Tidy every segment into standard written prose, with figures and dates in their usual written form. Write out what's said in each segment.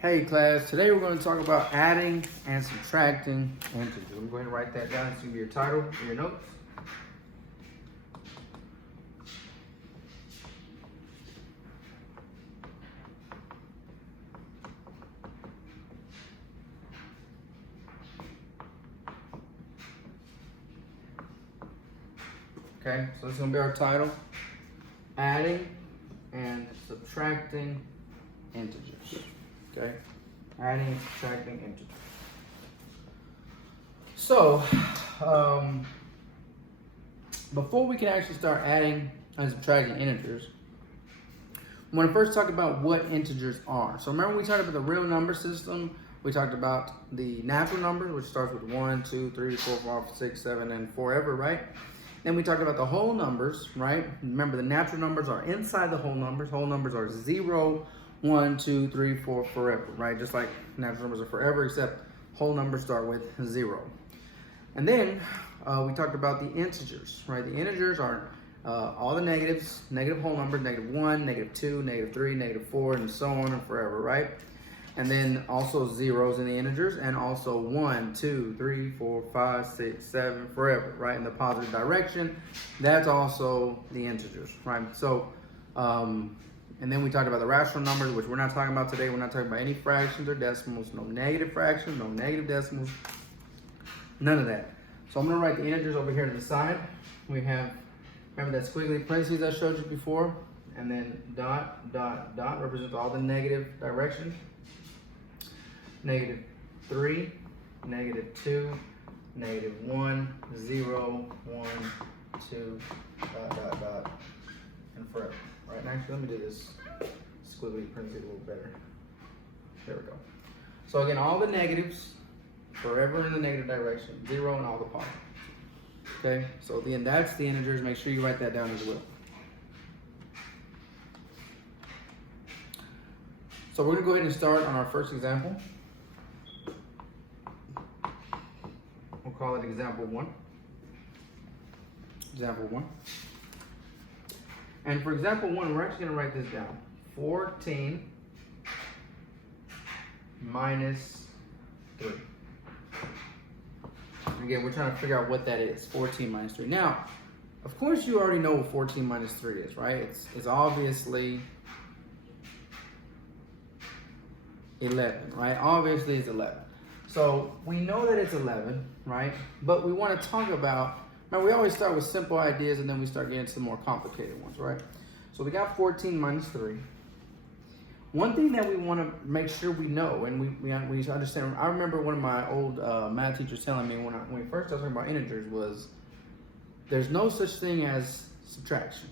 Hey class, today we're going to talk about adding and subtracting integers. I'm going to write that down. It's going to be your title in your notes. Okay, so this is going to be our title. Adding and subtracting integers. Okay, adding and subtracting integers. So, before we can actually start adding and subtracting integers, I want to first talk about what integers are. So remember we talked about the real number system. We talked about the natural numbers, which starts with 1, 2, 3, 4, 5, 6, 7, and forever, right? Then we talked about the whole numbers, right? Remember the natural numbers are inside the whole numbers. Whole numbers are 0, 1, 2, 3, 4, forever, right? Just like natural numbers are forever, except whole numbers start with 0. And then we talked about the integers, right? The integers are all the negatives, negative whole numbers, -1, -2, -3, -4, and so on and forever, right? And then also zeros in the integers, and also 1, 2, 3, 4, 5, 6, 7, forever, right? In the positive direction, that's also the integers, right? So, and then we talked about the rational numbers, which we're not talking about today. We're not talking about any fractions or decimals, no negative fractions, no negative decimals, none of that. So I'm gonna write the integers over here to the side. We have, remember that squiggly parentheses I showed you before? And then dot, dot, dot represents all the negative directions. -3, -2, -1, 0, 1, 2, dot, dot, dot, and forever. Right, and actually let me do this squiggly parentheses a little better. There we go. So again, all the negatives, forever in the negative direction, 0 and all the positive. Okay, so then that's the integers. Make sure you write that down as well. So we're gonna go ahead and start on our first example. We'll call it example 1. Example 1. And for example 1, we're actually gonna write this down. 14 minus 3. Again, we're trying to figure out what that is, 14 minus 3. Now, of course you already know what 14 minus 3 is, right? It's obviously 11, right? Obviously it's 11. So we know that it's 11, right? But we want to talk about, now we always start with simple ideas and then we start getting some more complicated ones, right? So we got 14 minus 3. One thing that we want to make sure we know, and we understand, I remember one of my old math teachers telling me when we first started talking about integers was, there's no such thing as subtraction.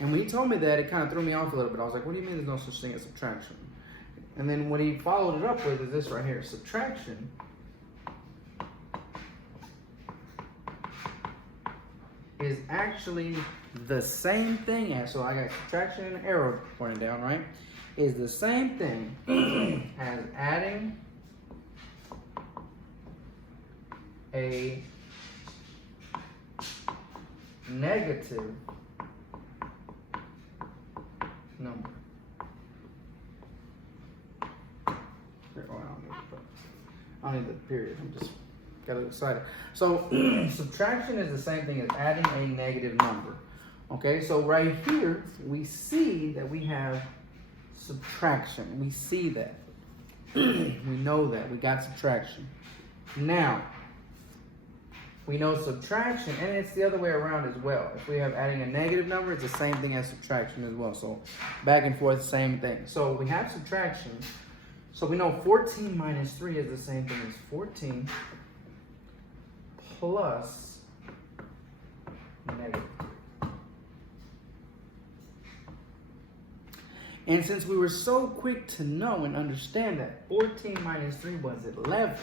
And when he told me that, it kind of threw me off a little bit. I was like, what do you mean there's no such thing as subtraction? And then what he followed it up with is this right here. Subtraction is actually the same thing as, so I got subtraction and an arrow pointing down, right? Is the same thing as adding a negative number. I don't need the period. I'm just got excited. So subtraction is the same thing as adding a negative number. Okay, so right here we see that we have subtraction. We see that. We know that. We got subtraction. Now, we know subtraction, and it's the other way around as well. If we have adding a negative number, it's the same thing as subtraction as well. So back and forth, same thing. So we have subtraction. So we know 14 minus 3 is the same thing as 14 plus negative 3. And since we were so quick to know and understand that 14 minus 3 was 11,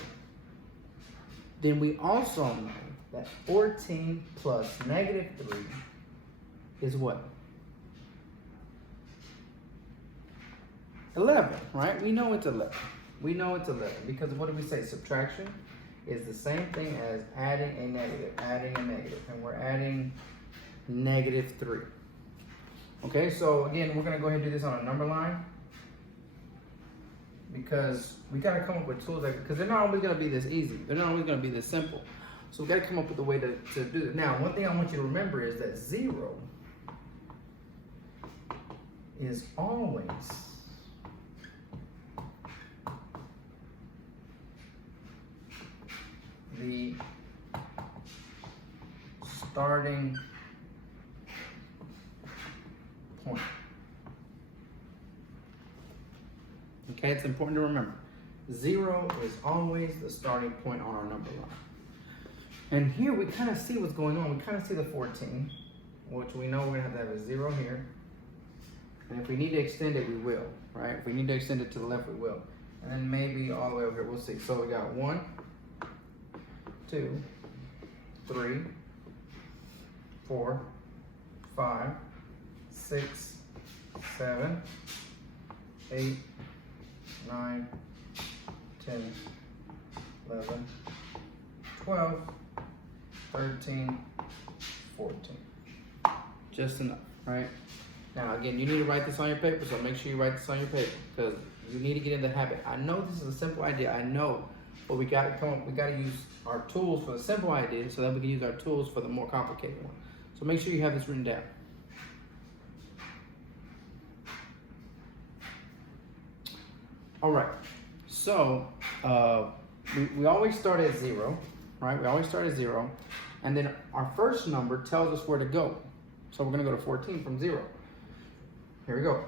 then we also know that 14 plus negative 3 is what? 11, right? We know it's 11. We know it's 11 because what do we say? Subtraction is the same thing as adding a negative, and we're adding -3. Okay, so again, we're gonna go ahead and do this on a number line. because we got to come up with tools because they're not always going to be this easy. They're not always going to be this simple. So we got to come up with a way to do it. Now, one thing I want you to remember is that 0 is always the starting point. Okay, it's important to remember. 0 is always the starting point on our number line. And here we kind of see what's going on. We kind of see the 14, which we know we're going to have a 0 here. And if we need to extend it, we will, right? If we need to extend it to the left, we will. And then maybe all the way over here, we'll see. So we got 1, 2, 3, 4, 5, 6, 7, 8, 9, 10, 11, 12, 13, 14. Just enough, right? Now, again, you need to write this on your paper, so make sure you write this on your paper because you need to get in the habit. I know this is a simple idea, I know, but we got to use our tools for the simple idea so that we can use our tools for the more complicated one. So make sure you have this written down. All right, so we always start at 0, right? We always start at 0, and then our first number tells us where to go. So we're going to go to 14 from 0. Here we go.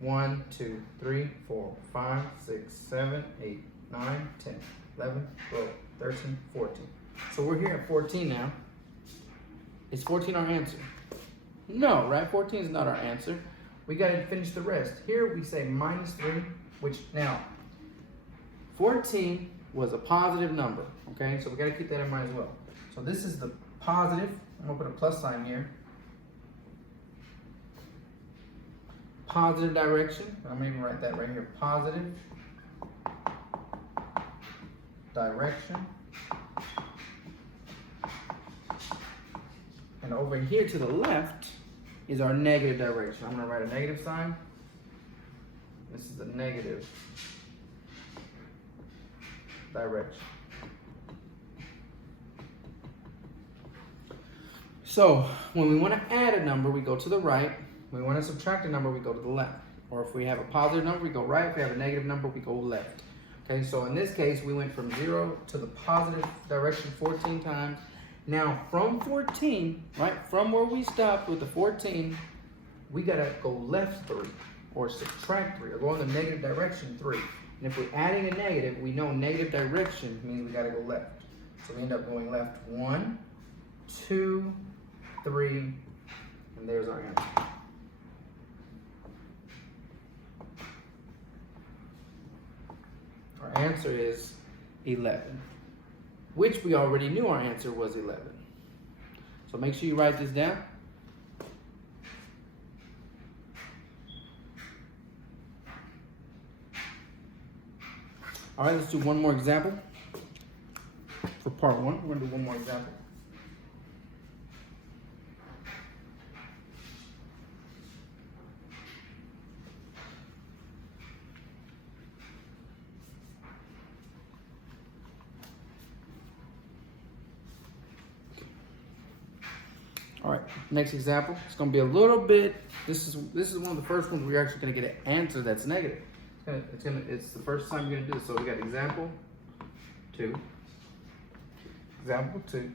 1, 2, 3, 4, 5, 6, 7, 8, 9, 10, 11, 12, 13, 14. So we're here at 14 now. Is 14 our answer? No, right? 14 is not our answer. We got to finish the rest. Here we say minus 3, which now, 14 was a positive number, okay? So we got to keep that in mind as well. So this is the positive. I'm going to put a plus sign here. Positive direction. I'm going to even write that right here. Positive direction. And over here to the left is our negative direction. I'm going to write a negative sign. This is the negative direction. So when we want to add a number, we go to the right. When we want to subtract a number, we go to the left. Or if we have a positive number, we go right. If we have a negative number, we go left. Okay, so in this case, we went from 0 to the positive direction 14 times. Now from 14, right, from where we stopped with the 14, we got to go left 3 or subtract 3 or go in the negative direction 3. And if we're adding a negative, we know negative direction means we got to go left. So we end up going left 1, 2, 3, and there's our answer. Our answer is 11, which we already knew our answer was 11. So make sure you write this down. All right, let's do one more example for part 1. We're going to do one more example. All right, next example. It's going to be a little bit. This is one of the first ones we're actually going to get an answer that's negative. It's the first time you're going to do this. So we got example 2. Example 2.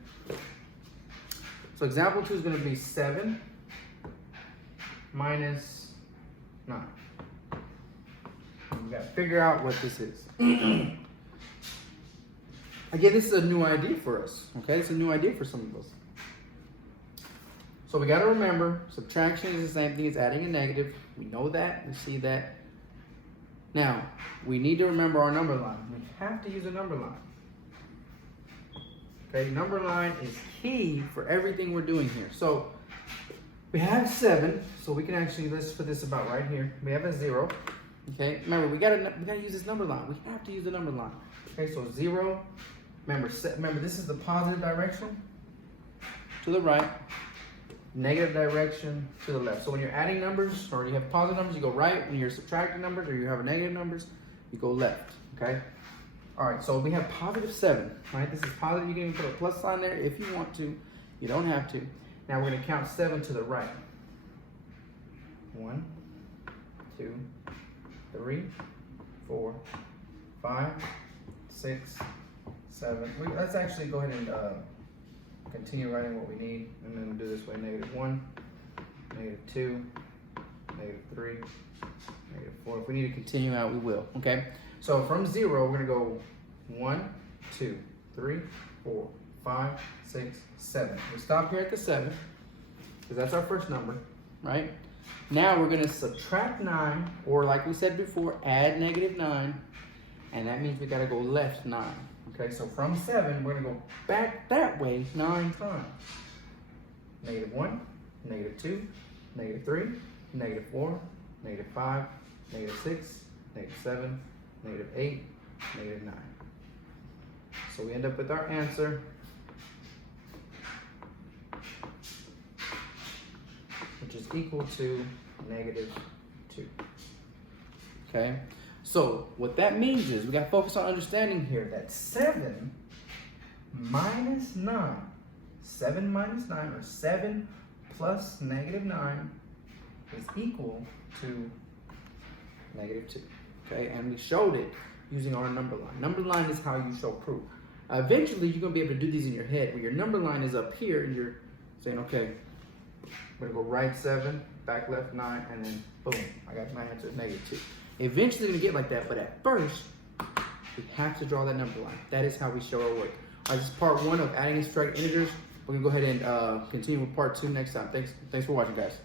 So example 2 is going to be 7 minus 9. We got to figure out what this is. Again, this is a new idea for us. Okay, it's a new idea for some of us. So we got to remember, subtraction is the same thing as adding a negative. We know that. We see that. Now, we need to remember our number line. We have to use a number line. Okay, number line is key for everything we're doing here. So we have 7, so we can actually, let's put this about right here. We have a 0. Okay, remember we gotta use this number line. We have to use the number line. Okay, so 0. Remember this is the positive direction to the right. Negative direction to the left. So when you're adding numbers or you have positive numbers, you go right. When you're subtracting numbers or you have negative numbers, you go left, okay? All right, so we have positive 7, right? This is positive. You can even put a plus sign there if you want to. You don't have to. Now we're gonna count 7 to the right. 1, 2, 3, 4, 5, 6, 7. Let's actually go ahead and continue writing what we need, and then do this way: -1, -2, -3, -4. If we need to continue out, we will. Okay. So from 0, we're gonna go 1, 2, 3, 4, 5, 6, 7. We stop here at the 7 because that's our first number, right? Now we're gonna subtract 9, or like we said before, add -9, and that means we gotta go left 9. Okay, so from 7, we're gonna go back that way 9 times. -1, -2, -3, -4, -5, -6, -7, -8, -9. So we end up with our answer, which is equal to -2. Okay? So what that means is we got to focus on understanding here that 7 minus 9, 7 minus 9, or 7 plus -9 is equal to -2. Okay, and we showed it using our number line. Number line is how you show proof. Eventually, you're going to be able to do these in your head, where your number line is up here, and you're saying, okay, I'm going to go right 7, back left 9, and then boom, I got my answer, -2. Eventually, you're going to get like that, but at first, we have to draw that number line. That is how we show our work. All right, this is part 1 of adding and subtracting integers. We're going to go ahead and continue with part 2 next time. Thanks for watching, guys.